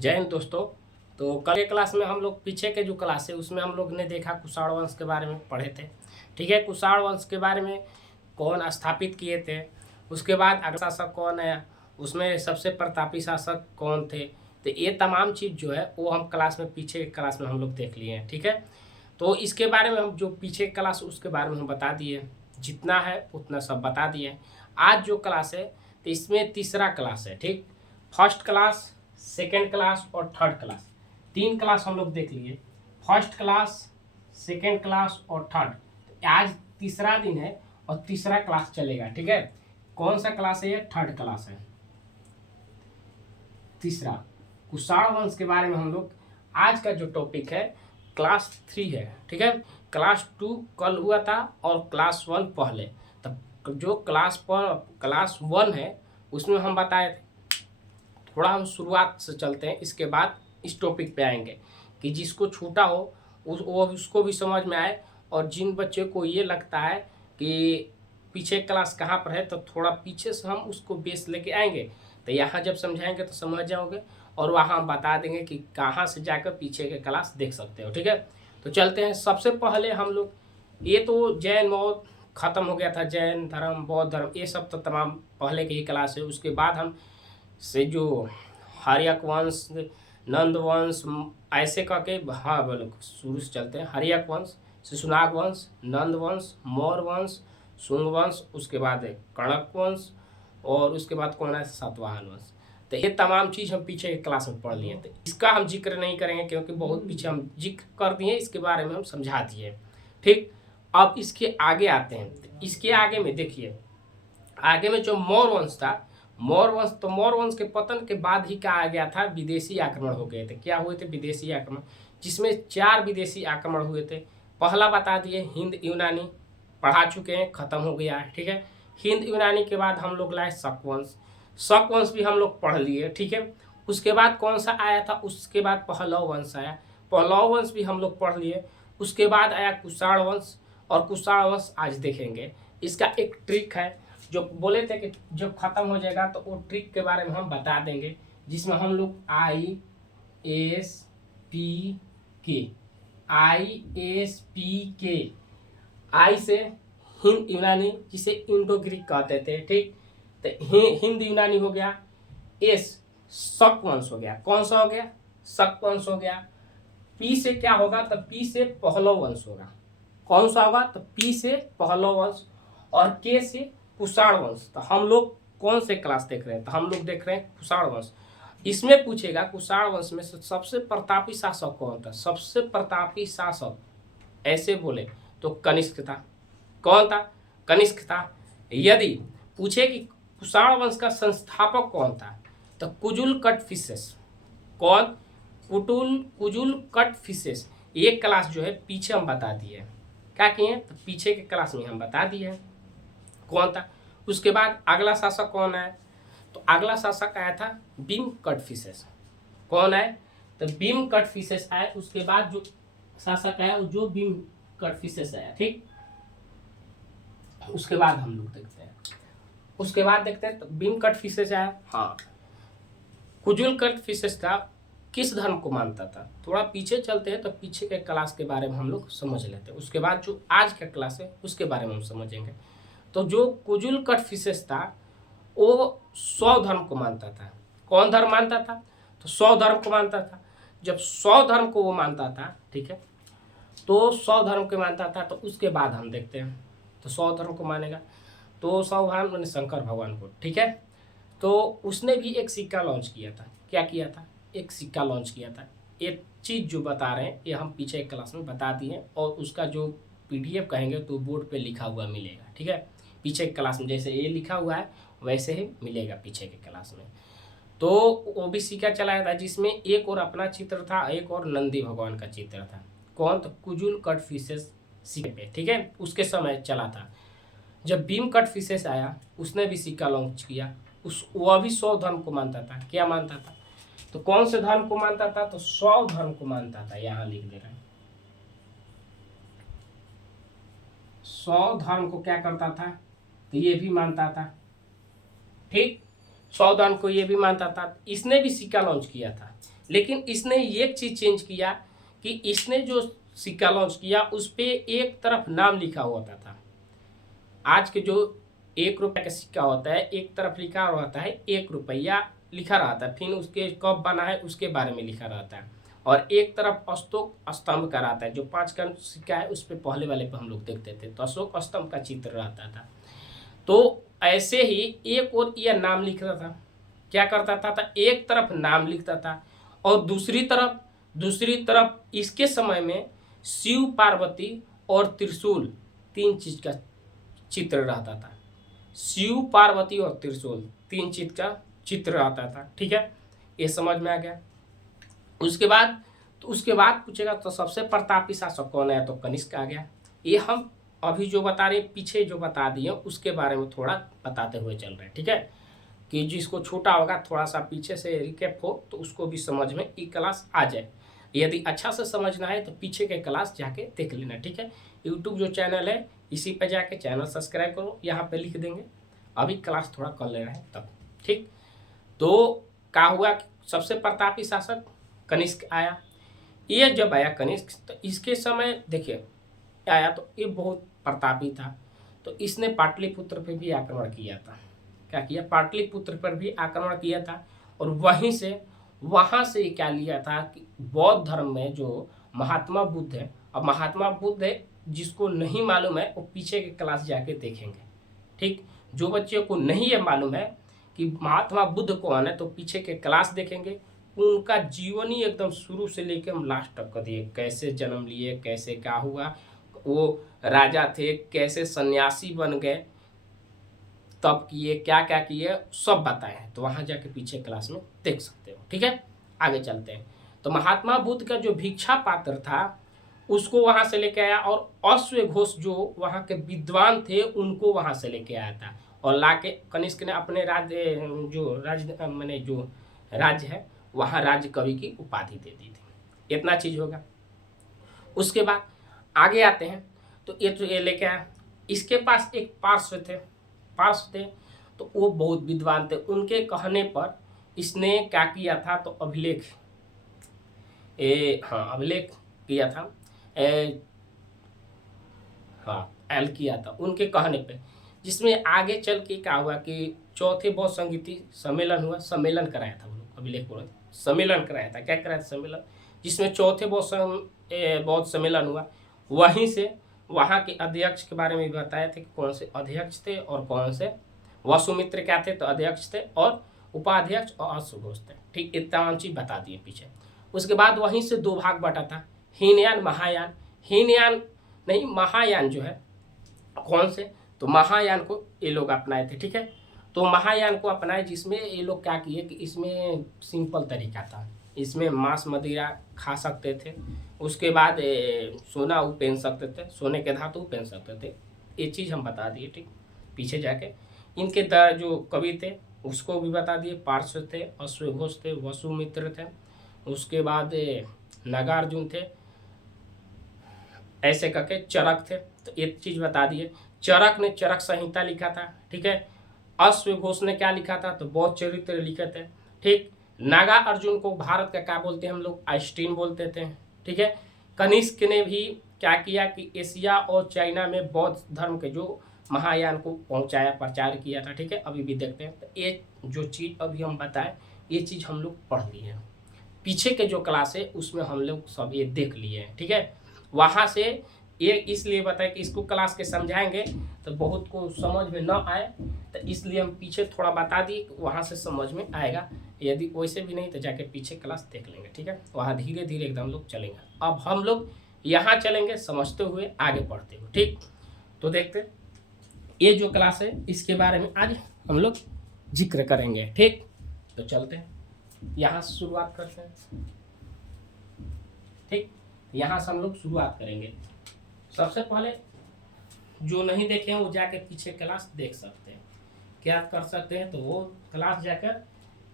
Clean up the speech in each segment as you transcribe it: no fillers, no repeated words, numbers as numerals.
जय हिंद दोस्तों। तो कल के क्लास में हम लोग पीछे के जो क्लास है उसमें हम लोग ने देखा कुषाण वंश के बारे में पढ़े थे। ठीक है, कुषाण वंश के बारे में कौन स्थापित किए थे, उसके बाद अगला शासक कौन आया, उसमें सबसे प्रतापी शासक कौन थे। तो ये तमाम चीज़ जो है वो हम क्लास में पीछे के क्लास में हम लोग देख लिए हैं। ठीक है, तो इसके बारे में हम जो पीछे क्लास उसके बारे में हम बता दिए, जितना है उतना सब बता दिए। आज जो क्लास है तो इसमें तीसरा क्लास है। ठीक, फर्स्ट क्लास, सेकेंड क्लास और थर्ड क्लास, तीन क्लास हम लोग देख लिए। फर्स्ट क्लास, सेकेंड क्लास और थर्ड। आज तीसरा दिन है और तीसरा क्लास चलेगा। ठीक है, कौन सा क्लास है? ये थर्ड क्लास है। तीसरा कुषाण वंश के बारे में हम लोग आज का जो टॉपिक है क्लास 3 है। ठीक है, क्लास 2 कल हुआ था और क्लास 1 पहले। तब जो क्लास 1 है उसमें हम बताए थे। थोड़ा हम शुरुआत से चलते हैं, इसके बाद इस टॉपिक पे आएंगे कि जिसको छूटा हो उसको भी समझ में आए, और जिन बच्चे को ये लगता है कि पीछे क्लास कहाँ पर है तो थोड़ा पीछे से हम उसको बेस लेके आएंगे, तो यहाँ जब समझाएंगे तो समझ जाओगे, और वहाँ हम बता देंगे कि कहाँ से जाकर पीछे के क्लास देख सकते हो। ठीक है, तो चलते हैं। सबसे पहले हम लोग, ये तो जैन मौत खत्म हो गया था, जैन धर्म, बौद्ध धर्म, ये सब तो तमाम पहले की ही क्लास है। उसके बाद हम से जो हर्यक वंश, नंद वंश, ऐसे करके, हाँ बोलो शुरू से चलते हैं। हर्यक वंश, शिशुनाग वंश, नंद वंश, मौर्य वंश, शुंग वंश, उसके बाद कणक वंश, और उसके बाद कौन है? सातवाहन वंश। तो ये तमाम चीज़ हम पीछे के क्लास में पढ़ लिए थे, इसका हम जिक्र नहीं करेंगे क्योंकि बहुत पीछे हम जिक्र कर दिए, इसके बारे में हम समझा दिए। ठीक, अब इसके आगे आते हैं। इसके आगे में देखिए, आगे में जो मौर्य वंश था, मौर्य वंश, तो मौर्य वंश के पतन के बाद ही कहा गया था विदेशी आक्रमण हो गए थे। क्या हुए थे? विदेशी आक्रमण, जिसमें 4 विदेशी आक्रमण हुए थे। पहला बता दिए, हिंद यूनानी, पढ़ा चुके हैं, खत्म हो गया है। ठीक है, हिंद यूनानी के बाद हम लोग लाए शक वंश, शक वंश भी हम लोग पढ़ लिए। ठीक है, उसके बाद कौन सा आया था? उसके बाद पहलव वंश आया, पहलव वंश भी हम लोग पढ़ लिए। उसके बाद आया कुषाण वंश, और कुषाण वंश आज देखेंगे। इसका एक ट्रिक है, जो बोले थे कि जब खत्म हो जाएगा तो वो ट्रिक के बारे में हम बता देंगे, जिसमें हम लोग ISPK, आई से हिंद यूनानी, जिसे इंडो ग्रीक कहते थे। ठीक, तो हिंद यूनानी हो गया। एस शक वंश हो गया। कौन सा हो गया? शक वंश हो गया। पी से क्या होगा? तो पी से पहलव वंश होगा। कौन सा होगा? तो पी से पहलव वंश, और के से कुषाण वंश। तो हम लोग कौन से क्लास देख रहे हैं? तो हम लोग देख रहे हैं कुषाण वंश। इसमें पूछेगा कुषाण वंश में सबसे प्रतापी शासक कौन था? सबसे प्रतापी शासक ऐसे बोले तो कनिष्क था। कौन था? कनिष्क था। यदि पूछे कि कुषाण वंश का संस्थापक कौन था, तो कुजुल कटफिसेस। कौन? कुजुल कटफिसेस। ये क्लास जो है पीछे हम बता दिए, क्या किए? तो पीछे के क्लास में हम बता दिए कौन था। उसके बाद अगला शासक कौन है? तो अगला शासक आया था बीम कटफिसेस। कौन है? तो बीम कटफिसेस आया। उसके बाद जो शासक आया जो बीम कटफिसेस आया। ठीक, उसके बाद हम लोग देखते हैं, उसके बाद देखते हैं तो बीम कटफिसेस आया। हाँ, कुजुल कटफिसेस था, किस धर्म को मानता था? थोड़ा पीछे चलते हैं तो पीछे के क्लास के बारे में हम लोग समझ लेते हैं, उसके बाद जो आज का क्लास है उसके बारे में हम समझेंगे। तो जो कुजुल कटफिसेस था वो सौ धर्म को मानता था। कौन धर्म मानता था? तो सौ धर्म को मानता था। जब 100 धर्म को वो मानता था, ठीक है, तो 100 धर्म को मानता था, तो उसके बाद हम देखते हैं। तो 100 धर्म को मानेगा तो 100 भगवान मैंने शंकर भगवान को। ठीक है, तो उसने भी एक सिक्का लॉन्च किया था। क्या किया था? एक सिक्का लॉन्च किया था। ये चीज़ जो बता रहे हैं ये हम पीछे क्लास में बता दिए, और उसका जो PDF कहेंगे तो बोर्ड पे लिखा हुआ मिलेगा। ठीक है, पीछे के क्लास में जैसे ये लिखा हुआ है वैसे ही मिलेगा पीछे के क्लास में। तो वो भी सिक्का चलाया था जिसमें एक और अपना चित्र था, एक और नंदी भगवान का चित्र था। कौन? तो कुजुल कटफिसेस सिक्के पे। ठीक है, उसके समय चला था। जब बीम कटफिसेस आया उसने भी सिक्का लॉन्च किया। वह भी 100 धर्म को मानता था। क्या मानता था? तो कौन से धर्म को मानता था? तो 100 धर्म को मानता था। यहाँ लिख दे रहे हैं, 100 धर्म को क्या करता था? तो ये भी मानता था। ठीक, 100 धर्म को ये भी मानता था। इसने भी सिक्का लॉन्च किया था, लेकिन इसने एक चीज़ चेंज किया कि इसने जो सिक्का लॉन्च किया उस पर एक तरफ नाम लिखा होता था। आज के जो 1 रुपये का सिक्का होता है एक तरफ लिखा रहता है 1 रुपया लिखा रहता है, फिर उसके कब बना है उसके बारे में लिखा रहता है, और एक तरफ अशोक स्तंभ का रहता है। जो 5 का सिक्का है उस पर पहले वाले पे हम लोग देखते थे तो अशोक स्तंभ का चित्र रहता था। तो ऐसे ही एक और यह नाम लिखता था, क्या करता था एक तरफ नाम लिखता था और दूसरी तरफ इसके समय में शिव पार्वती और त्रिशूल 3 चीज का चित्र रहता था। शिव पार्वती और त्रिशूल 3 चीज का चित्र रहता था। ठीक है, ये समझ में आ गया। उसके बाद पूछेगा तो सबसे प्रतापी शासक कौन है, तो कनिष्क आ गया। ये हम अभी जो बता रहे पीछे जो बता दिए उसके बारे में थोड़ा बताते हुए चल रहे हैं। ठीक है, कि जिसको छोटा होगा थोड़ा सा पीछे से रिकैप हो तो उसको भी समझ में ई क्लास आ जाए। यदि अच्छा से समझना है तो पीछे के क्लास जाके देख लेना। ठीक है, यूट्यूब जो चैनल है इसी पे जाके चैनल सब्सक्राइब करो, यहाँ पे लिख देंगे। अभी क्लास थोड़ा कर ले रहे हैं तब। ठीक, तो क्या हुआ, सबसे प्रतापी शासक कनिष्क आया। ये जब आया कनिष्क तो इसके समय देखिए आया तो ये बहुत प्रतापी था। तो इसने पाटलिपुत्र पे भी आक्रमण किया था। क्या किया, पाटलिपुत्र पर भी आक्रमण किया था। और वहाँ से क्या लिया था कि बौद्ध धर्म में जो महात्मा बुद्ध है, अब महात्मा बुद्ध है जिसको नहीं मालूम है वो पीछे के क्लास जाके देखेंगे। ठीक, जो बच्चों को नहीं है मालूम है कि महात्मा बुद्ध कौन है तो पीछे के क्लास देखेंगे। उनका जीवन ही एकदम शुरू से लेकर हम लास्ट तक कर दिए, कैसे जन्म लिए, कैसे क्या हुआ, वो राजा थे, कैसे सन्यासी बन गए, तब किए, क्या क्या किए, सब बताए हैं। तो वहां जाके पीछे क्लास में देख सकते हो। ठीक है, आगे चलते हैं। तो महात्मा बुद्ध का जो भिक्षा पात्र था उसको वहां से लेके आया और अश्व घोष जो वहां के विद्वान थे उनको वहां से लेके आया था और लाके कनिष्क ने अपने जो राज्य है वहां राज्य कवि की उपाधि दे दी थी। इतना चीज होगा। उसके बाद आगे आते हैं तो ये लेके आया। इसके पास एक पार्श्व थे तो वो बहुत विद्वान थे। उनके कहने पर इसने क्या किया था तो अभिलेख किया था। एल किया था उनके कहने पे, जिसमें आगे चल के क्या हुआ कि चौथे बौद्ध संगीति सम्मेलन कराया था। अभिलेख सम्मेलन कराया था। क्या कराया था सम्मेलन, जिसमें चौथे बौद्ध सम्मेलन हुआ। वहीं से वहाँ के अध्यक्ष के बारे में भी बताया था कि कौन से अध्यक्ष थे और कौन से वसुमित्र क्या थे तो अध्यक्ष थे और उपाध्यक्ष और अश्वघोष थे। ठीक, इतना चीज बता दिए पीछे। उसके बाद वहीं से 2 भाग बटा था, हीनयान महायान। हीनयान नहीं, महायान जो है कौन से, तो महायान को ये लोग अपनाए थे। ठीक है, तो महायान को अपनाए जिसमें ये लोग क्या किए कि इसमें सिंपल तरीका था, इसमें मांस मदिरा खा सकते थे। उसके बाद सोना वो पहन सकते थे, सोने के धातु पहन सकते थे। ये चीज़ हम बता दिए। ठीक, पीछे जाके इनके जो कवि थे उसको भी बता दिए। पार्श्व थे, अश्वघोष थे, वसुमित्र थे। उसके बाद नागार्जुन थे, ऐसे करके चरक थे। तो एक चीज़ बता दिए। चरक ने चरक संहिता लिखा था। ठीक है, अश्वघोष ने क्या लिखा था तो बौद्ध चरित्र लिखे थे। ठीक, नागा अर्जुन को भारत का क्या बोलते हैं हम लोग, आइंस्टीन बोलते थे। ठीक है, कनिष्क ने भी क्या किया कि एशिया और चाइना में बौद्ध धर्म के जो महायान को पहुंचाया, प्रचार किया था। ठीक है, अभी भी देखते हैं। तो ये जो चीज़ अभी हम बताएं ये चीज़ हम लोग पढ़ लिए हैं। पीछे के जो क्लास है उसमें हम लोग सब ये देख लिए हैं। ठीक है, वहाँ से ये इसलिए बताए कि इसको क्लास के समझाएंगे तो बहुत को समझ में न आए, तो इसलिए हम पीछे थोड़ा बता दिए, वहाँ से समझ में आएगा। यदि वैसे भी नहीं तो जाके पीछे क्लास देख लेंगे। ठीक है, वहाँ धीरे धीरे एकदम लोग चलेंगे। अब हम लोग यहाँ चलेंगे समझते हुए, आगे बढ़ते हुए। ठीक, तो देखते ये जो क्लास है इसके बारे में आज हम लोग जिक्र करेंगे। ठीक, तो चलते हैं, यहाँ से शुरुआत करते हैं। ठीक, यहाँ से हम लोग शुरुआत करेंगे। सबसे पहले जो नहीं देखे हैं वो जाके पीछे क्लास देख सकते हैं। क्या कर सकते हैं तो वो क्लास जाकर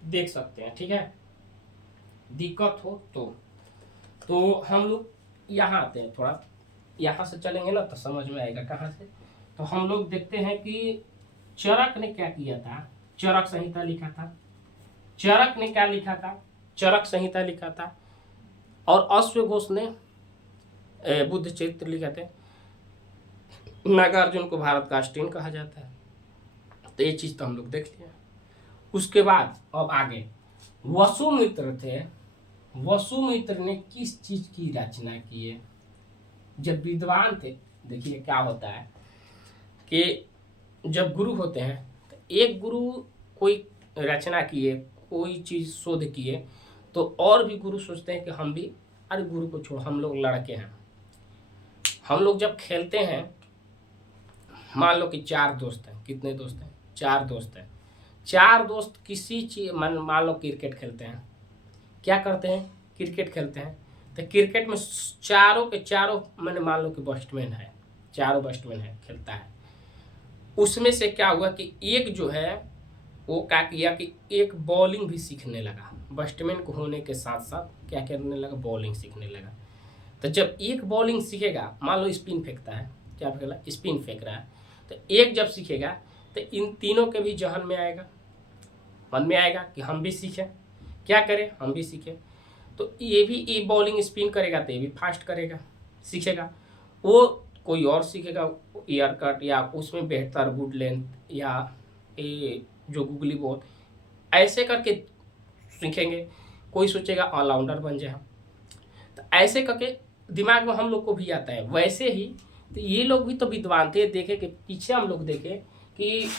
देख सकते हैं। ठीक है, दिक्कत हो तो हम लोग यहाँ आते हैं, थोड़ा यहाँ से चलेंगे ना तो समझ में आएगा कहाँ से। तो हम लोग देखते हैं कि चरक ने क्या किया था, चरक संहिता लिखा था। चरक ने क्या लिखा था चरक संहिता लिखा था, और अश्वघोष ने बुद्ध चरित्र लिखा थे। नागार्जुन को भारत का आइंस्टीन कहा जाता है। तो ये चीज तो हम लोग देख लिया। उसके बाद अब आगे वसुमित्र थे। वसुमित्र ने किस चीज की रचना की है? जब विद्वान थे, देखिए क्या होता है कि जब गुरु होते हैं तो एक गुरु कोई रचना किए, कोई चीज शोध किए, तो और भी गुरु सोचते हैं कि हम भी, अरे गुरु को छोड़, हम लोग लड़के हैं, हम लोग जब खेलते हैं, मान लो कि 4 दोस्त हैं, कितने दोस्त हैं? 4 दोस्त हैं। 4 दोस्त किसी चीज, मान लो क्रिकेट खेलते हैं, क्या करते हैं? क्रिकेट खेलते हैं। तो क्रिकेट में चारों के चारों, मैंने मान लो कि बैट्समैन है, चारों बैट्समैन है, खेलता है। उसमें से क्या हुआ कि एक जो है वो क्या किया कि एक बॉलिंग भी सीखने लगा, बैट्समैन को होने के साथ साथ क्या करने लगा? बॉलिंग सीखने लगा। तो जब एक बॉलिंग सीखेगा, मान लो स्पिन फेंकता है, क्या फेंक? स्पिन फेंक रहा है, तो एक जब सीखेगा तो इन तीनों के भी जहन में आएगा, मन में आएगा कि हम भी सीखें, क्या करें? हम भी सीखें। तो ये भी ये बॉलिंग स्पिन करेगा तो ये भी फास्ट करेगा, सीखेगा। वो कोई और सीखेगा ईयर कट, या उसमें बेहतर गुड लेंथ, या ये जो गूगली बॉल, ऐसे करके सीखेंगे। कोई सोचेगा ऑलराउंडर बन जाए, तो ऐसे करके दिमाग में हम लोग को भी आता है। वैसे ही तो ये लोग भी तो विद्वान थे। देखे कि पीछे हम लोग देखे कि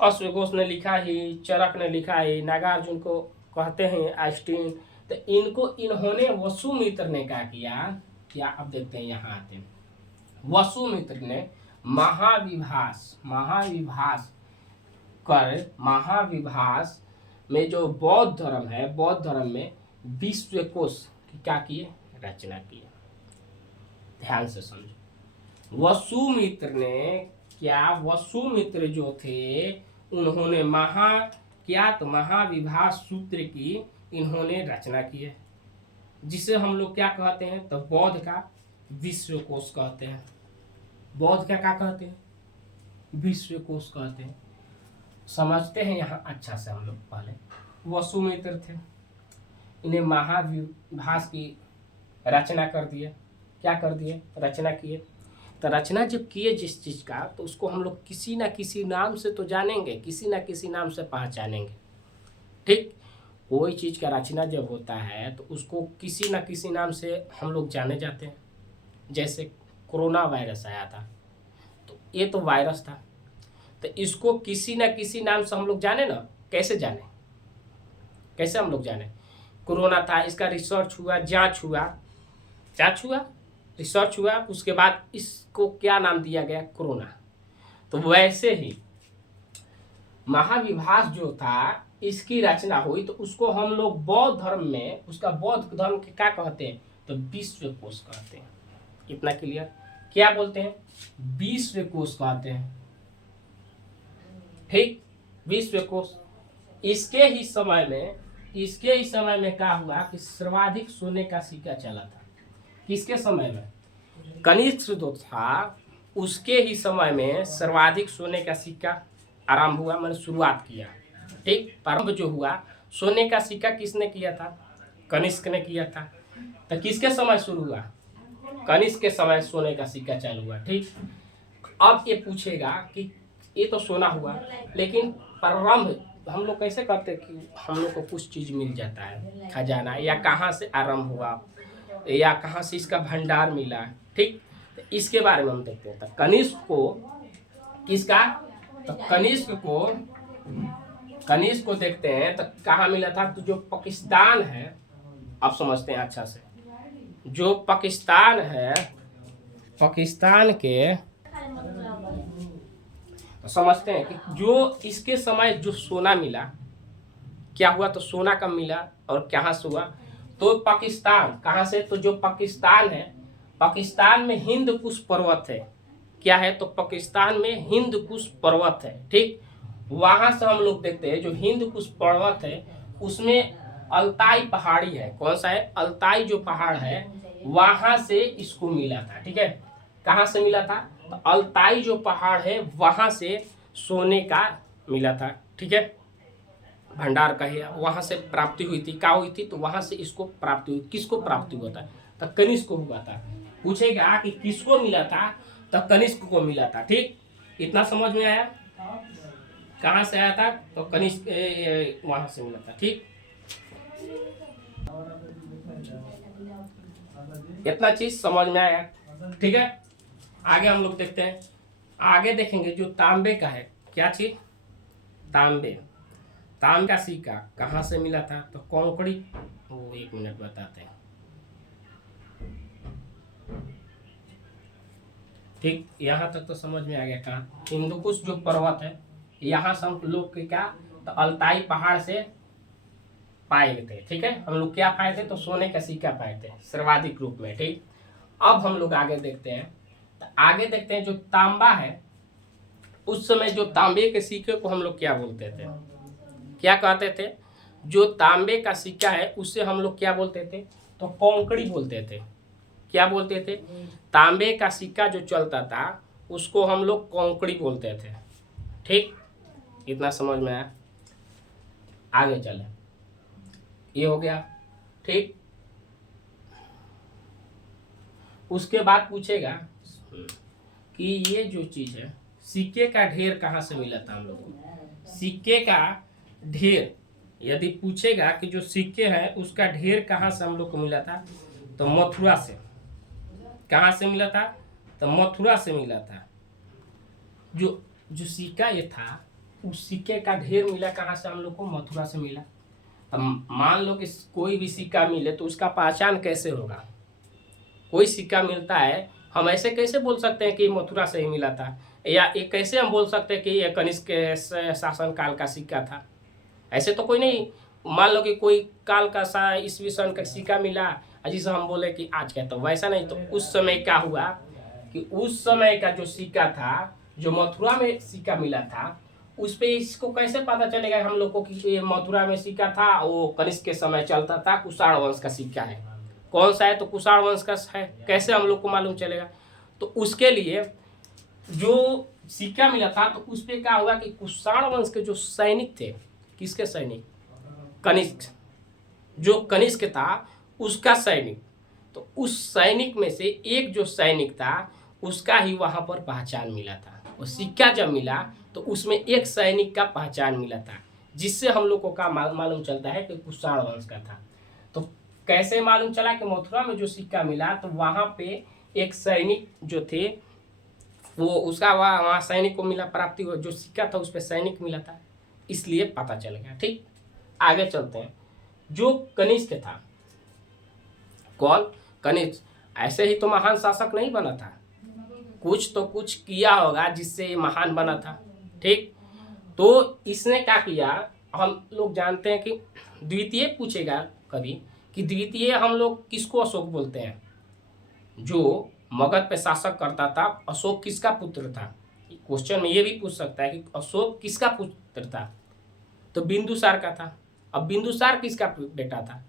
अश्वघोष ने लिखा ही, चरक ने लिखा ही, नागार्जुन को कहते हैं आइंस्टीन। तो इन्होंने वसुमित्र ने क्या किया? क्या अब देखते हैं, यहाँ आते हैं। वसुमित्र ने महाविभास में जो बौद्ध धर्म है, बौद्ध धर्म में विश्वकोश की क्या किए? रचना की। ध्यान से समझो। वसुमित्र जो थे, उन्होंने महाविभास सूत्र की इन्होंने रचना की है, जिसे हम लोग क्या कहते हैं? तो बौद्ध का विश्वकोश कहते हैं। बौद्ध क्या कहते हैं? विश्वकोश कहते हैं। समझते हैं यहाँ अच्छा से हम लोग। पहले वसुमित्र थे, इन्हें महाविभास की रचना कर दिए। क्या कर दिए? रचना किए। तो रचना जब किए जिस चीज का, तो उसको हम लोग किसी ना किसी नाम से तो जानेंगे, किसी ना किसी नाम से पहचानेंगे। ठीक, कोई चीज का रचना जब होता है तो उसको किसी ना किसी नाम से हम लोग जाने जाते हैं। जैसे कोरोना वायरस आया था, तो ये तो वायरस था, तो इसको किसी ना किसी नाम से हम लोग जाने ना। कैसे जाने? कैसे हम लोग जाने? कोरोना था, इसका रिसर्च हुआ, जांच हुआ, रिसर्च हुआ, उसके बाद इसको क्या नाम दिया गया? कोरोना। तो वैसे ही महाविभास जो था, इसकी रचना हुई, तो उसको हम लोग बौद्ध धर्म में, उसका बौद्ध धर्म के क्या कहते हैं? तो विश्वकोश कहते हैं। इतना क्लियर? क्या बोलते हैं? विश्वकोश कहते हैं। ठीक, विश्वकोश। इसके ही समय में क्या हुआ कि सर्वाधिक सोने का सिक्का चला था। किसके समय में? कनिष्क जो था, उसके ही समय में सर्वाधिक सोने का सिक्का आरंभ हुआ, मैंने शुरुआत किया। ठीक, प्रारंभ जो हुआ सोने का सिक्का किसने किया था? कनिष्क ने किया था। तो किसके समय शुरू हुआ? कनिष्क के समय सोने का सिक्का चालू हुआ। ठीक, अब ये पूछेगा कि ये तो सोना हुआ, लेकिन प्रारंभ हम लोग कैसे करते कि हम लोग को कुछ चीज मिल जाता है, खजाना, या कहाँ से आरंभ हुआ, या कहाँ से इसका भंडार मिला। ठीक, तो इसके बारे में हम देखते हैं। तो कनिष्क को किसका? तो कनिष्क को देखते हैं तो कहाँ मिला था? तो जो पाकिस्तान है, आप समझते हैं अच्छा से, जो पाकिस्तान है, पाकिस्तान के तो समझते हैं कि जो इसके समय जो सोना मिला, क्या हुआ? तो सोना कब मिला और कहाँ से हुआ? तो पाकिस्तान, कहाँ से? तो जो पाकिस्तान है, पाकिस्तान में हिंद कुश पर्वत है। क्या है? तो पाकिस्तान में हिंद कुश पर्वत है। ठीक, वहां से हम लोग देखते हैं जो हिंद कुश पर्वत है, उसमें अल्ताई पहाड़ी है। कौन सा है? अल्ताई जो पहाड़ है, वहां से इसको मिला था। ठीक है, कहाँ से मिला था? तो अल्ताई जो पहाड़ है, वहां से सोने का मिला था। ठीक है, भंडार का है, वहां से प्राप्ति हुई थी, क्या हुई थी, तो वहां से इसको प्राप्ति हुई। किसको प्राप्ति हुआ था, तो कनिष्क को हुआ था। पूछेगा कि किसको मिला था, तो कनिष्क को मिला था। ठीक, इतना समझ में आया। कहाँ से आया था, तो कनिष्क वहां से मिला था। ठीक, इतना चीज समझ में आया। ठीक है, आगे हम लोग देखते हैं। आगे देखेंगे जो तांबे का है, क्या चीज, तांबे। तांबे का सिक्का कहाँ से मिला था, तो कोंकणी। वो 1 मिनट बताते हैं। ठीक, यहाँ तक तो समझ में आ गया। कहाँ, हिंदुकुश जो पर्वत है, यहाँ से हम लोग के क्या, तो अल्ताई पहाड़ से पाए थे। ठीक है, हम लोग क्या पाए थे, तो सोने का सिक्का पाए थे सर्वाधिक रूप में। ठीक, अब हम लोग आगे देखते हैं। तो आगे देखते हैं जो तांबा है, उस समय जो तांबे के सिक्के को हम लोग क्या बोलते थे, क्या कहते थे, जो तांबे का सिक्का है उससे हम लोग क्या बोलते थे, तो कोंकणी बोलते थे। क्या बोलते थे, तांबे का सिक्का जो चलता था उसको हम लोग कोंकणी बोलते थे। ठीक, इतना समझ में आया। आगे चले, ये हो गया। ठीक, उसके बाद पूछेगा कि ये जो चीज है, सिक्के का ढेर कहाँ से मिला था हम लोग को। सिक्के का ढेर यदि पूछेगा कि जो सिक्के हैं उसका ढेर कहाँ से हम लोग को मिला था, तो मथुरा से। कहाँ से मिला था, तो मथुरा से मिला था। जो जो सिक्का ये था, उस सिक्के का ढेर मिला कहाँ से हम लोग को, मथुरा से मिला। अब मान लो कि कोई भी सिक्का मिले तो उसका पहचान कैसे होगा। कोई सिक्का मिलता है, हम ऐसे कैसे बोल सकते हैं कि मथुरा से ही मिला था, या ये कैसे हम बोल सकते हैं कि ये कनिष्क के शासन काल का सिक्का था। ऐसे तो कोई नहीं। मान लो कि कोई काल का ईस्वी सन का सिक्का मिला, जिसे हम बोले कि आज का, तो वैसा नहीं। तो उस समय क्या हुआ कि उस समय का जो सिक्का था, जो मथुरा में सिक्का मिला था, उस पे इसको कैसे पता चलेगा हम लोग को कि ये मथुरा में सिक्का था, वो कनिष्क के समय चलता था, कुषाण वंश का सिक्का है। कौन सा है, तो कुषाण वंश का है। कैसे हम लोग को मालूम चलेगा, तो उसके लिए जो सिक्का मिला था, तो उस पे क्या हुआ कि कुषाण वंश के जो सैनिक थे, किसके सैनिक, कनिष्क, जो कनिष्क था उसका सैनिक, तो उस सैनिक में से एक जो सैनिक था उसका ही वहां पर पहचान मिला था। वो सिक्का जब मिला तो उसमें एक सैनिक का पहचान मिला था, जिससे हम लोग को क्या मालूम चलता है कि कुषाण वंश का था। तो कैसे मालूम चला कि मथुरा में जो सिक्का मिला, तो वहां पे एक सैनिक जो थे, वो उसका वहाँ सैनिक को मिला, प्राप्ति हुआ, जो सिक्का था उस पर सैनिक मिला था, इसलिए पता चल गया। ठीक, आगे चलते हैं। जो कनिष्क था, कौन, कनिष्क ऐसे ही तो महान शासक नहीं बना था, कुछ तो कुछ किया होगा जिससे ये महान बना था। ठीक, तो इसने क्या किया, हम लोग जानते हैं कि द्वितीय पूछेगा कभी कि द्वितीय हम लोग किसको अशोक बोलते हैं, जो मगध पे शासक करता था। अशोक किसका पुत्र था, क्वेश्चन में ये भी पूछ सकता है कि अशोक किसका पुत्र था, तो बिंदुसार का था। अब बिंदुसार किसका बेटा था,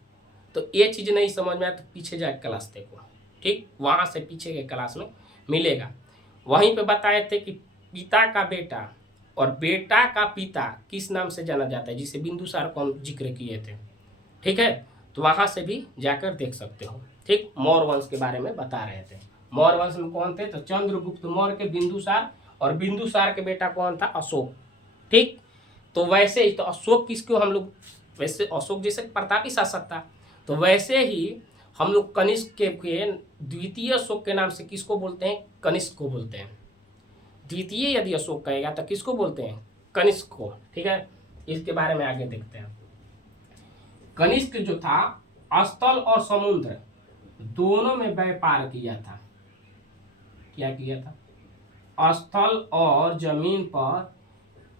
तो ये चीज नहीं समझ में आया तो पीछे जाए क्लास देखो। ठीक, वहां से पीछे के क्लास में मिलेगा। वहीं पे बताए थे कि पिता का बेटा और बेटा का पिता किस नाम से जाना जाता है, जिसे बिंदुसार को हम जिक्र किए थे। ठीक है, तो वहां से भी जाकर देख सकते हो। ठीक, मौर्य वंश के बारे में बता रहे थे। मौर्य वंश में कौन थे, तो चंद्रगुप्त मौर्य के बिंदुसार, और बिंदुसार के बेटा कौन था, अशोक। ठीक, तो वैसे ही तो अशोक किसको हम लोग, वैसे अशोक जैसे प्रतापी शासक था, तो वैसे ही हम लोग कनिष्क के द्वितीय अशोक के नाम से किसको बोलते हैं, कनिष्क को बोलते हैं। द्वितीय यदि अशोक कहेगा तो किसको बोलते हैं, कनिष्क को। ठीक है, इसके बारे में आगे देखते हैं। कनिष्क जो था, स्थल और समुद्र दोनों में व्यापार किया था। क्या किया था, स्थल और जमीन पर,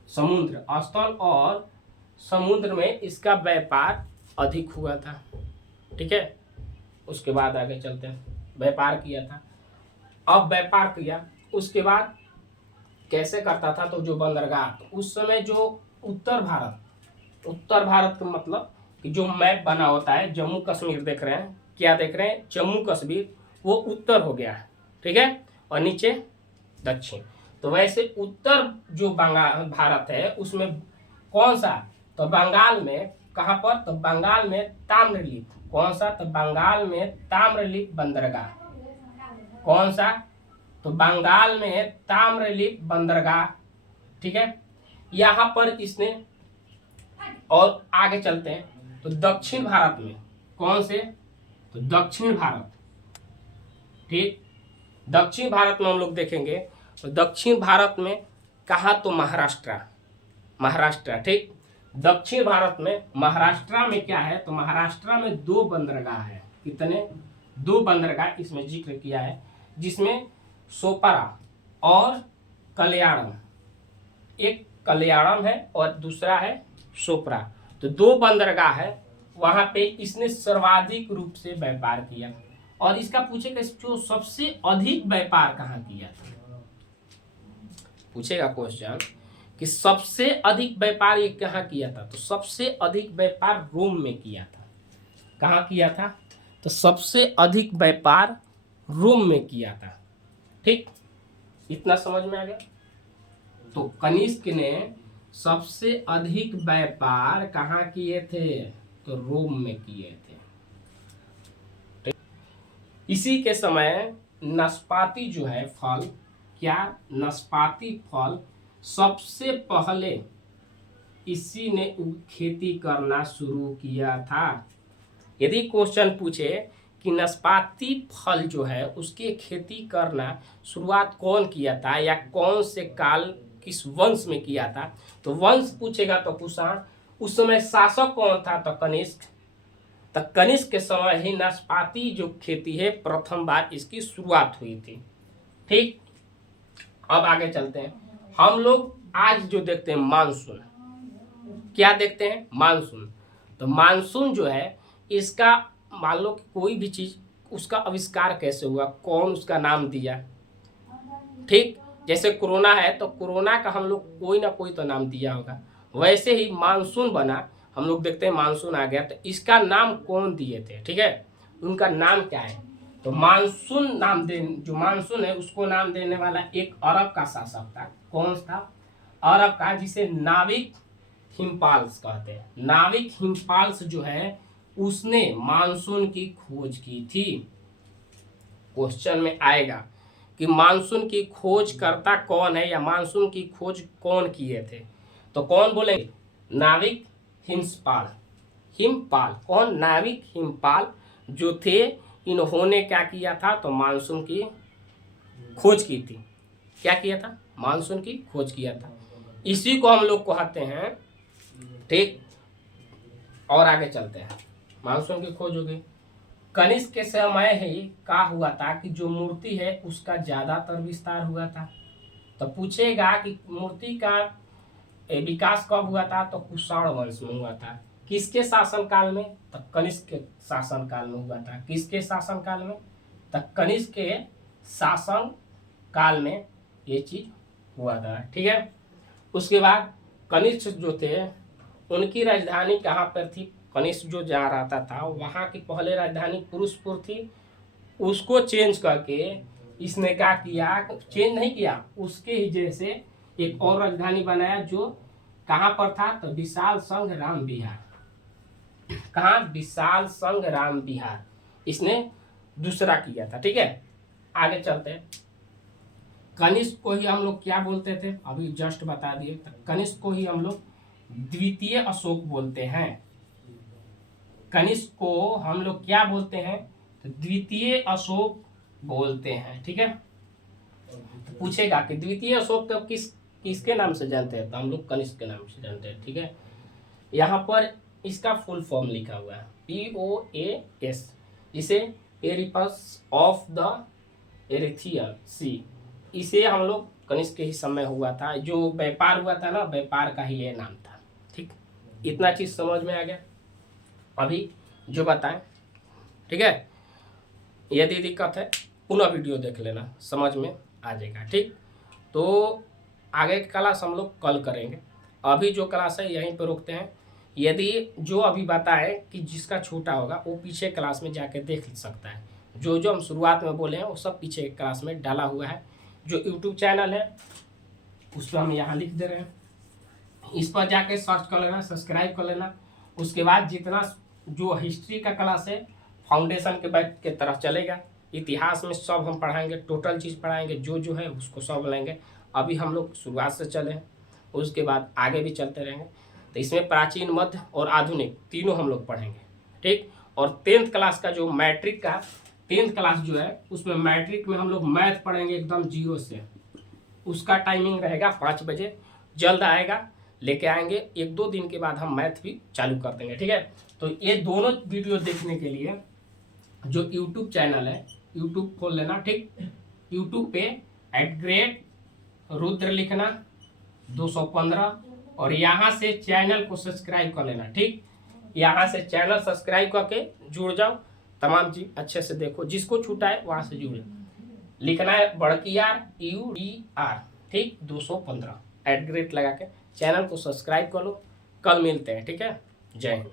समुद्र, स्थल और समुद्र में इसका व्यापार अधिक हुआ था। ठीक है, उसके बाद आगे चलते हैं। व्यापार किया था, अब व्यापार किया उसके बाद कैसे करता था, तो जो बंदरगाह, तो उस समय जो उत्तर भारत, उत्तर भारत का मतलब कि जो मैप बना होता है, जम्मू कश्मीर देख रहे हैं, क्या देख रहे हैं, जम्मू कश्मीर, वो उत्तर हो गया है। ठीक है, और नीचे दक्षिण। तो वैसे उत्तर जो बंगाल भारत है उसमें कौन सा, तो बंगाल में कहाँ पर, तो बंगाल में ताम्रलिप्त, कौन सा, तो बंगाल में ताम्रलिप्त बंदरगाह, कौन सा, तो बंगाल में ताम्रलिप्त बंदरगाह, ठीक है। यहाँ पर इसने, और आगे चलते हैं तो दक्षिण भारत में कौन से, तो दक्षिण भारत, ठीक, दक्षिण भारत में हम लोग देखेंगे तो दक्षिण भारत में कहा, तो महाराष्ट्र, महाराष्ट्र, ठीक। दक्षिण भारत में महाराष्ट्र में क्या है, तो महाराष्ट्र में 2 बंदरगाह है, कितने, 2 बंदरगाह इसमें जिक्र किया है, जिसमें सोपारा और कल्याणम, एक कल्याणम है और दूसरा है सोपरा, तो 2 बंदरगाह है, वहां पे इसने सर्वाधिक रूप से व्यापार किया। और इसका पूछेगा जो सबसे अधिक व्यापार कहाँ किया था, पूछेगा क्वेश्चन कि सबसे अधिक व्यापार ये कहाँ किया था, तो सबसे अधिक व्यापार रोम में किया था, कहाँ किया था, तो सबसे अधिक व्यापार रोम में किया था, ठीक, इतना समझ में आ गया। तो कनिष्क ने सबसे अधिक व्यापार कहाँ किए थे, तो रोम में किए थे, ठीक? इसी के समय नाशपाती जो है फल, क्या, नाशपाती फल सबसे पहले इसी ने खेती करना शुरू किया था। यदि क्वेश्चन पूछे कि नाशपाती फल जो है उसकी खेती करना शुरुआत कौन किया था या कौन से काल किस वंश में किया था, तो वंश पूछेगा तो कुषाण, उस समय शासक कौन था, तो कनिष्क, तो कनिष्क के समय ही नाशपाती जो खेती है प्रथम बार इसकी शुरुआत हुई थी, ठीक। अब आगे चलते हैं, हम लोग आज जो देखते हैं मानसून, क्या देखते हैं, मानसून। तो मानसून जो है इसका, मान लो कि कोई भी चीज उसका आविष्कार कैसे हुआ, कौन उसका नाम दिया, ठीक। जैसे कोरोना है तो कोरोना का हम लोग कोई ना कोई तो नाम दिया होगा, वैसे ही मानसून बना, हम लोग देखते हैं मानसून आ गया तो इसका नाम कौन दिए थे, ठीक है, उनका नाम क्या है, तो मानसून नाम दे, जो मानसून है उसको नाम देने वाला एक अरब का शासक था, कौन था, अरब का, जिसे नाविक हिमपाल्स कहते हैं। नाविक हिमपाल्स जो है उसने मानसून की खोज की थी। क्वेश्चन में आएगा कि मानसून की खोज करता कौन है या मानसून की खोज कौन किए थे, तो कौन बोलेंगे, नाविक हिमपाल, हिमपाल कौन, नाविक हिमपाल जो थे, इन्होंने क्या किया था, तो मानसून की खोज की थी, क्या किया था, मानसून की खोज किया था, इसी को हम लोग कहते हैं, ठीक। और आगे चलते हैं, मानसून की खोज हो गई। कनिष्क के समय ही क्या हुआ था कि जो मूर्ति है उसका ज्यादातर विस्तार हुआ था, तो पूछेगा कि मूर्ति का विकास कब हुआ था, तो कुषाण वंश में हुआ था, किसके शासन काल में, तो कनिष्क के शासन काल में हुआ था, किसके शासन काल में, तो कनिष्क के शासन काल में ये चीज हुआ था, ठीक है। उसके बाद कनिष्क जो थे उनकी राजधानी कहाँ पर थी, कनिष्क जो जा रहा था वहाँ की पहले राजधानी पुरुषपुर थी, उसको चेंज करके इसने क्या किया, चेंज नहीं किया, उसके ही जैसे एक और राजधानी बनाया जो कहाँ पर था, तो विशाल संघ राम विहार, कहाँ, विशाल संघ राम विहार, इसने दूसरा किया था, ठीक है। आगे चलते हैं, कनिष्क को ही हम लोग क्या बोलते थे, अभी जस्ट बता दिए, तो कनिष्क को ही हम लोग द्वितीय अशोक बोलते हैं, कनिष्क को हम लोग क्या बोलते हैं, तो द्वितीय अशोक बोलते हैं, ठीक है। तो पूछेगा कि द्वितीय अशोक तो किसके नाम से जानते हैं, तो हम लोग कनिष्क के नाम से जानते हैं, ठीक है। यहाँ पर इसका फुल फॉर्म लिखा हुआ है POAS, इसे एरिपस ऑफ द एरिथियन सी, इसे हम लोग कनिष्क के ही समय हुआ था, जो व्यापार हुआ था ना, व्यापार का ही ये नाम था, ठीक। इतना चीज समझ में आ गया, अभी जो बताएं, ठीक है। यदि दिक्कत है पुनः वीडियो देख लेना, समझ में आ जाएगा, ठीक। तो आगे की क्लास हम लोग कल करेंगे, अभी जो क्लास है यहीं पर रोकते हैं। यदि जो अभी बताएं कि जिसका छोटा होगा वो पीछे क्लास में जाके देख सकता है, जो जो हम शुरुआत में बोले हैं वो सब पीछे क्लास में डाला हुआ है। जो यूट्यूब चैनल है उस पर हम यहाँ लिख दे रहे हैं, इस पर जाके सर्च कर लेना, सब्सक्राइब कर लेना। उसके बाद जितना जो हिस्ट्री का क्लास है फाउंडेशन के बैच के तरह चलेगा। इतिहास में सब हम पढ़ाएंगे, टोटल चीज़ पढ़ाएंगे, जो है उसको सब लेंगे। अभी हम लोग शुरुआत से चले हैं, उसके बाद आगे भी चलते रहेंगे। तो इसमें प्राचीन, मध्य और आधुनिक तीनों हम लोग पढ़ेंगे, ठीक। और 10th क्लास का जो मैट्रिक का 10th क्लास जो है उसमें मैट्रिक में हम लोग मैथ पढ़ेंगे एकदम 0 से। उसका टाइमिंग रहेगा 5 बजे, जल्द आएगा, लेके आएंगे। 1-2 दिन के बाद हम मैथ भी चालू कर देंगे, ठीक है। तो ये दोनों वीडियो देखने के लिए जो यूट्यूब चैनल है, यूट्यूब खोल लेना, ठीक। यूट्यूब पे @रुद्र लिखना 215 और यहाँ से चैनल को सब्सक्राइब कर लेना, ठीक। यहाँ से चैनल सब्सक्राइब करके जुड़ जाओ, तमाम चीज अच्छे से देखो। जिसको छूटा है वहाँ से जुड़े, लिखना है बड़कियार UDR, ठीक, 215 @ लगा के चैनल को सब्सक्राइब कर लो। कल मिलते हैं, ठीक है। जय हिंद।